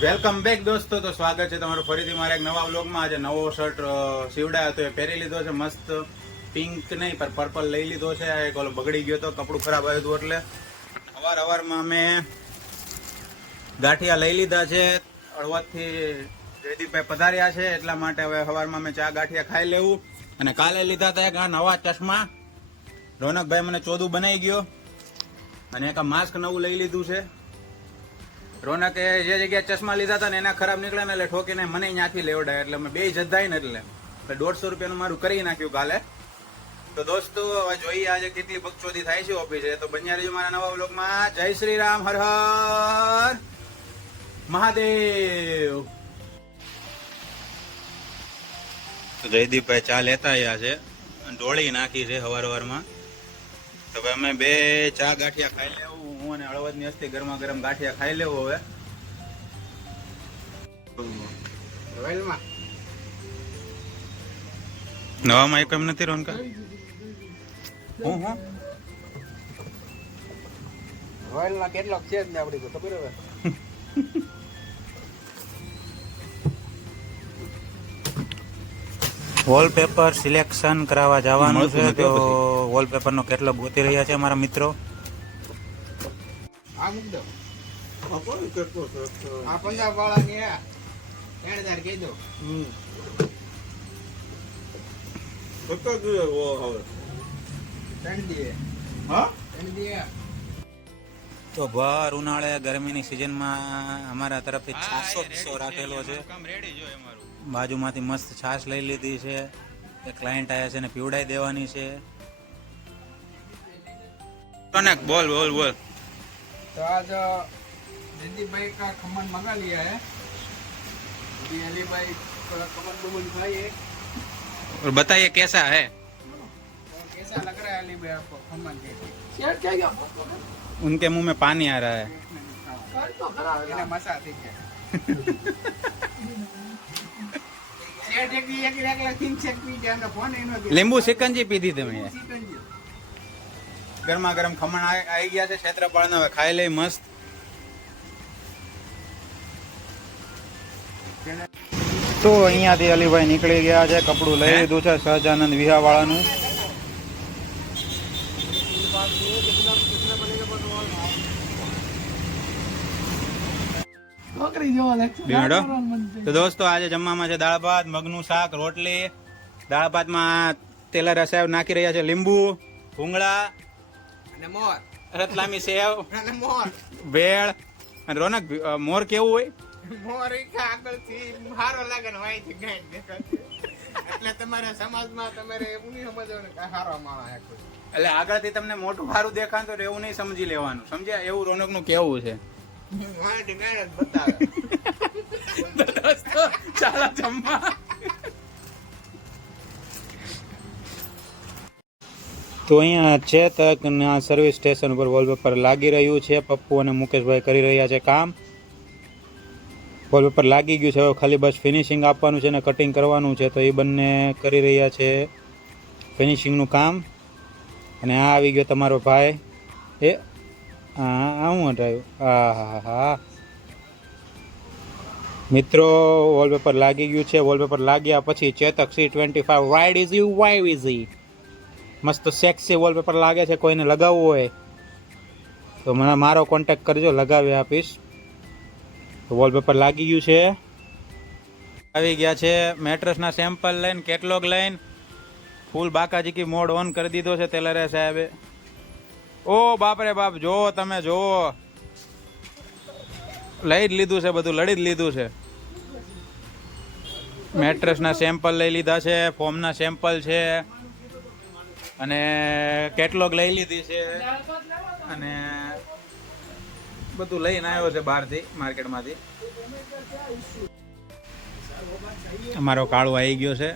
Welcome back દોસ્તો. તો સ્વાગત છે તમારું ફરીથી મારા એક નવા વ્લોગમાં. આજે નવો શર્ટ સીવડાયો તો એ પહેરી લીધો છે. મસ્ત પિંક નહીં પણ પર્પલ લઈ લીધો છે. એક ઓલો બગડી ગયો તો કપડું ખરાબ આવ્યું હતું એટલે સવારમાં અમે ગાંઠિયા લઈ લીધા છે. હળવદથી જયદીપભાઈ પધાર્યા છે એટલા માટે હવે સવારમાં અમે ચા ગાંઠિયા ખાઈ લેવું. અને કાલે લીધા હતા એક આ નવા ચશ્મા. રોનકભાઈ મને ચોદું બનાવી ગયો અને એક આ માસ્ક નવું લઈ લીધું છે. રોનકે જે જગ્યાએ ચશ્મા લીધા હતા ને એના ખરાબ નીકળ્યા ને એટલે ઠોકીને મને ત્યાંથી લેવડાય એટલે અમે બે જધાઈ ને એટલે 150 રૂપિયાનું મારું કરી નાખ્યું કાલે. તો દોસ્તો હવે જોઈએ આજે કેટલી બકચોદી થાય છે ઓફિસે. તો બન્યા રહેજો મારા નવા વ્લોગમાં. જય શ્રી રામ, હર હર મહાદેવ. તો જયદીપભાઈ ચા લેતા આવ્યા છે, ઢોળી નાખી છે હવારમાં. તો હવે અમે બે ચા ગાંઠિયા ખાઈ લેવું. હું અને હળવદની હસ્તી ગરમા ગરમ ગાંઠિયા ખાઈ લેવું. હવે નવામાં એક એમ નથી રોનકા. હું રોયલના કેટલોક છે જ ને આપડી તો ખબર હવે. વોલપેપર સિલેક્શન કરાવવા જવાનું છે. તો વોલપેપરનો કેટલોક ગોતી રહ્યા છે અમારા મિત્રો. આ મૂક દો. આ પંજાબ વાળાની હે 3000 કહી દો. કેટલો જોઈએ વો હવે 3 દી. હા 3 દી. તો ભર ઉનાળે ગરમીની સિઝનમાં અમારા તરફથી છાશો રાખેલો છે. બાજુમાંથી મસ્ત છાશ લઈ લીધી છે. એક ક્લાયન્ટ આવ્યા છે ને પીવડાઈ દેવાની છે. કનક બોલ બોલ બોલ. तो आज जयदीप भाई का खमन मंगा लिया है. अभी अली भाई थोड़ा खमन बमन खाइए और बताइए कैसा है. और कैसा लग रहा है अली भाई आपको खमन के. उनके मुंह में पानी आ रहा है. એના મસા થઈ ગયા. લીંબુ સિકંજી પીધી તમે. ગરમા ગરમ ખમણ આવી ગયા છે ક્ષેત્રપાળના. હવે ખાઈ લઈ મસ્ત. તો અહીંયાથી અલીભાઈ નીકળી ગયા છે. કપડું લઈ લીધું છે સહજાનંદ વિહાવાળાનું. તો દોસ્તો આજે જમવામાં છે દાળ ભાત, મગનું શાક, રોટલી. દાળ ભાતમાં તેલારા સાહેબ નાખી રહ્યા છે લીંબુ, ભૂંગળા અને મોર, રતલામી સેવ અને મોર, ભેળ. અને રોનક મોર કેવું હોય? મોર આગળથી હારો લાગે ને વાય થી ગાંઠ દેખાય. એટલે તમારા સમાજમાં તમારે એવું નહીં સમજવાનું કે હારો માણસ આખો. એટલે આગળથી તમને મોટું સારું દેખાતું તો એવું નહીં સમજી લેવાનું. સમજ્યા? એવું રોનકનું કેવું છે. વાયથી ગાંઠ બતાવે. દોસ્તો ચાલો જમવા. તો અહીંયા ચેતકના સર્વિસ સ્ટેશન ઉપર વોલપેપર લાગી રહ્યું છે. પપ્પુ અને મુકેશભાઈ કરી રહ્યા છે કામ. વોલપેપર લાગી ગયું છે. હવે ખાલી બસ ફિનિશિંગ આપવાનું છે અને કટિંગ કરવાનું છે. તો એ બંને કરી રહ્યા છે ફિનિશિંગનું કામ. અને આ આવી ગયો તમારો ભાઈ. એ હા હું હટાવ્યું. હા હા હા મિત્રો, વોલપેપર લાગી ગયું છે. વોલપેપર લાગ્યા પછી Chetak C25 ride easy wave easy મસ્ત સેક્સી વોલપેપર લાગે છે. કોઈને લગાવવું હોય તો મને મારો કોન્ટેક્ટ કરજો, લગાવી આપીશ. તો વોલપેપર લાગી ગયું છે. આવી ગયા છે મેટ્રેસના સેમ્પલ લઈને, કેટલોગ લઈને. ફૂલ બાકાજી મોડ ઓન કરી દીધો છે તેલરે સાહેબે. ઓ બાપરે બાપ, જો તમે જોવો, લઈ જ લીધું છે બધું, લડી જ લીધું છે. મેટ્રેસના સેમ્પલ લઈ લીધા છે, ફોર્મના સેમ્પલ છે અને કેટલોગ લઈ લીધી છે અને બધું લઈને આવ્યો છે બહારથી, માર્કેટમાંથી. અમારો કાળો આવી ગયો છે.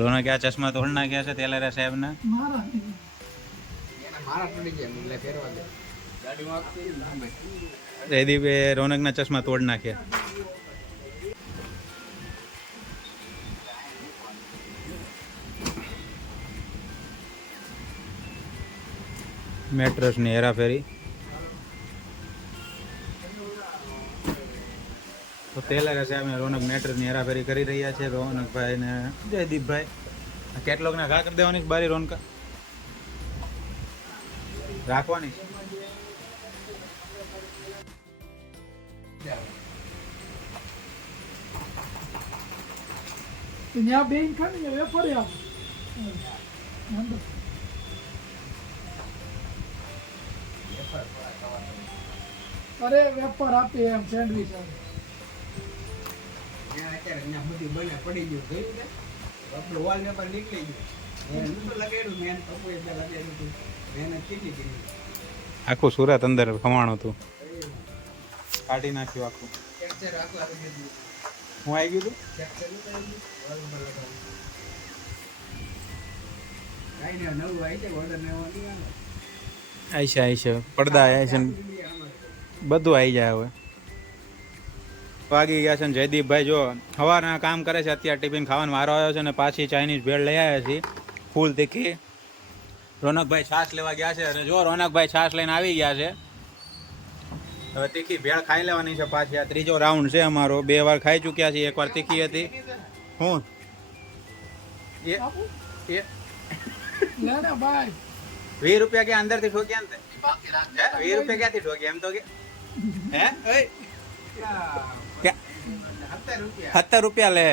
રોનક આ ચશ્મા તોડ નાખ્યા છે તેલારા સાહેબ ના. જયદીપે રોનકના ચશ્મા તોડ નાખ્યા. મેટ્રેસની હેરાફેરી. તો તેલા છે અમે રોનક મેટ્રેસની હેરાફેરી કરી રહ્યા છે. રોનકભાઈ ને જયદીપભાઈ. કેટલોગને ઘા કરી દેવાની છે બારી રોનકા રાખવાની. ત્યાં બેન ખાને વેપાર આવ અરે વેપાર આપે એમ સેન્ડવિચ આવે અત્યારે અહીંયા બધી બને પડી ગયું જોયું કે આપણું વોલ પેપર નીકળી ગયું એનું તો લગાડ્યું મેન પપ્પુ એટલે લગાડ્યું હતું મહેનત કેટલી કરી આખું સુરત અંદર ખવાણું હતું. કાઢી નાખ્યું આખું. કેપ્ચર આખું આવી ગયું હું આવી ગયું હતું. કેપ્ચર નહીં કરી વોલ પર લગાડ્યું કાંઈ નહીં નવું આવી જાય ઓર્ડર ને એવો નહીં આવે આઈશે પડદા આવીશે બધું આવી જાય. હવે વાગી ગયા છે ને જયદીપભાઈ જો સવારના કામ કરે છે. અત્યારે ટિફિન ખાવાનો વારો આવ્યો છે ને પાછી ચાઇનીઝ ભેળ લઈ આવ્યા છીએ ફૂલ તીખી. રોનકભાઈ છાશ લેવા ગયા છે અને જો રોનકભાઈ છાશ લઈને આવી ગયા છે. હવે તીખી ભેળ ખાઈ લેવાની છે પાછી. આ ત્રીજો રાઉન્ડ છે અમારો. 2 વાર ખાઈ ચૂક્યા છીએ. એકવાર તીખી હતી. હું એ એ લે ને ભાઈ 20 રૂપિયા કે અંદરથી ઠોક્યા ને બાકી રાખ 20 રૂપિયા ક્યાંથી ઠોક્યા એમ તો કે હે ઓય કે 70 રૂપિયા લે.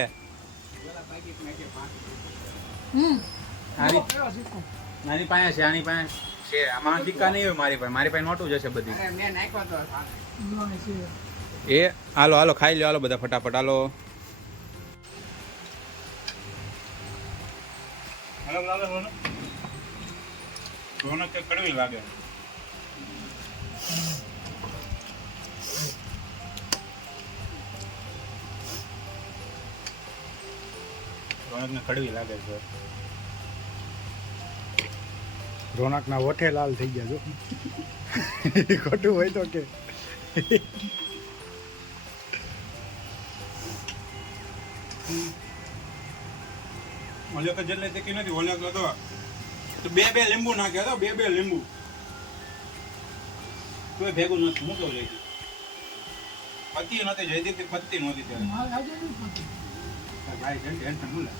આની આની પાસે છે. આની પાસે છે. આમાં સિક્કા નહીં હોય મારી પાસે. મારી પાસે નોટું જશે બધી. અરે મેં નાખ્યો તો એ હાલો હાલો ખાઈ લો હાલો બધા ફટાફટ હાલો. રોનક કે કડવી લાગે. રોનકને કડવી લાગે છે. રોનકના ઓઠે લાલ થઈ ગયા જો ખોટું હોય તો કે ઓલે કે જેટલે તીખી નથી. ઓલે કે તો બે લીંબુ નાખ્યા તો બે લીંબુ કોઈ ભેગું નથી. હું તો જઈ પત્તી નથી. જયદીપ પત્તી નહોતી ત્યારે ભાઈ ટેન્શન હું લે.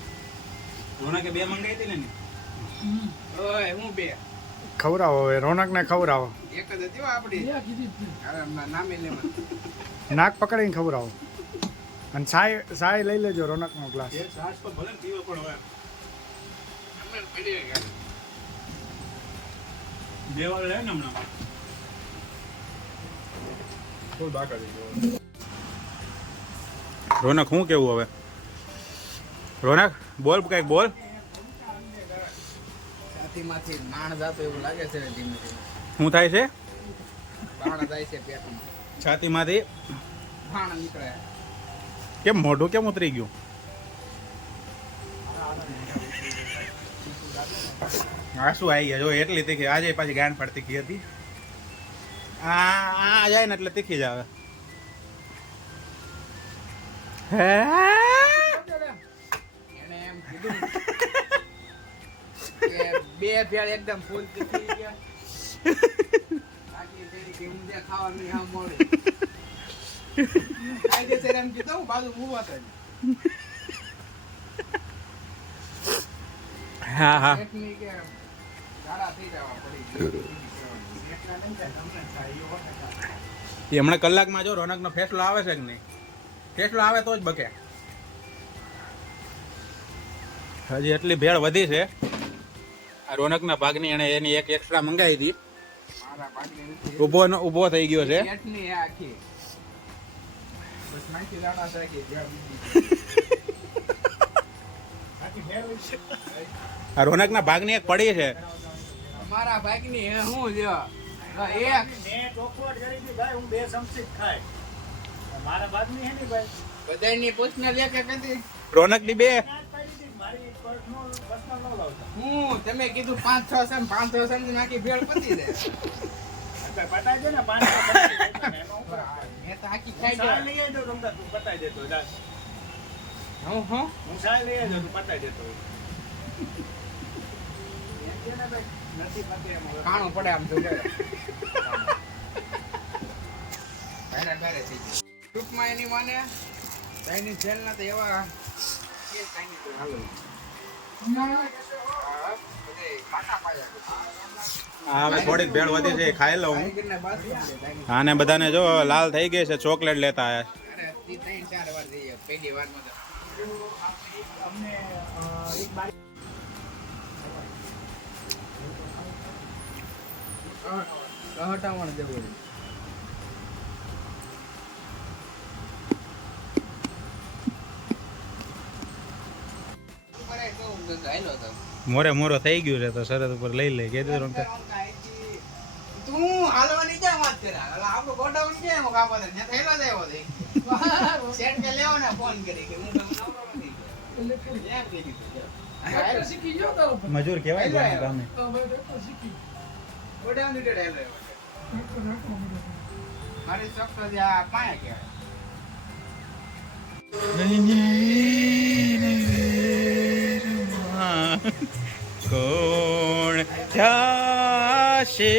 રોનકે 2 મંગાવી હતી ને ઓય હું બે ખવડાવો હવે રોનકને ખવડાવો. એક જ હતી હો આપડી અરે નામે લેવા નાક પકડીને ખવડાવો અને સાય લઈ લેજો રોનકનો ગ્લાસ. એ છાશ તો ભલે પીવો પણ હવે અમે પડી ગયા 2 વાર લે ને હમણાં ફૂલ બાકા દઈ રોનક શું કેવું હવે? રોનક બોલ કઈક બોલ. છાતીમાંથી નાણ જાતો એવું લાગે છે ધીમે ધીમે શું થાય છે? બાણ જાય છે પેટમાં છાતીમાંથી બાણ નીકળે કેમ મોઢું કેમ ઉતરી ગયું? આંસુ આવી ગયા જો એટલી તીખી. આજે પાછી ગાંઠ ફાડ તીખી હતી. આ જાય ને એટલે તીખી જ આવે. હે એને એમ કીધું કે 2 ભેળ એકદમ ફૂલ તીખી ગયા બાકી તેરી કે હું જે ખાવા નહીં હા મોડે કાયદેસર એમ કીધું બાજુ ઊભા થાય હા હા એટલી કે ગાળા થઈ જવા પડી એટલા નહીં થાય તમને થાય એ હમણાં કલાકમાં જો રોનકનો ફેસલો આવે છે કે નહીં? ફેસલો આવે તો જ બકે. હજી એટલી ભેળ વધી છે. આ રોનકના ભાગની એને એની એક એક્સ્ટ્રા મંગાવી હતી. મારા ભાગની નથી ઊભો થઈ ગયો છે. એટલી આખી બસ નાખી દાડા થાય કે ભેળ બીજી આ રોનકના ભાગની એક પડી છે. મારા ભાગની હે હું જો એક બધાયની પર્સનલ એક એક હતી રોનકની 2 હું તમે કીધું 5-6 સેમ 5-6 સેમ નાખી ભેળ પતી જાય મેં તો આખી ખાઈ જાય હું ખાણું પડે આમ જોડે ટૂંકમાં એની માને ચાઇનીઝ ભેળ ના તો એવા કે ચાઇનીઝ ભેળ હાલો. હા, બધે ખાટા પાયા હા હવે થોડીક ભેળ વધી છે એ ખાઈ લઉં ટાઈગરના બાજુ ચાઇનીઝ. આને બધાને જો લાલ થઈ ગઈ છે ચોકલેટ લેતા આયા અરે 3-4 વાર થઈ જાય પહેલી વારમાં તો અમને એક બારી હટાવણ દેવું મોરે મોરો થઈ ગયું છે તો શરત ઉપર લઈ લે કે તું હાલવાની ક્યાં વાત કરે આપણો ગોડાઉન ક્યાં એમાં કાપા દે ત્યાં થયેલો જ આવ્યો છે સેટ કે લેવો ને ફોન કરી કે હું તમને નવરો નથી યાર કે ટ્રેક્ટર શીખી ગયો તો મજૂર કહેવાય ગામે ગામે તો ભાઈ ટ્રેક્ટર શીખી ગોડાઉન રીટેડ આવ્યો ટ્રેક્ટર રાખો મને. મારી શોખ તો આ પાયા કહેવાય કોણ થશે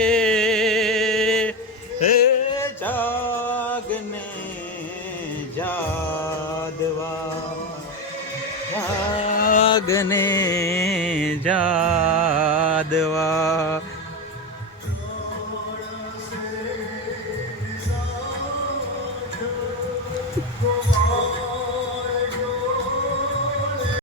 હે જાગને જાદવા જાગને જાદવા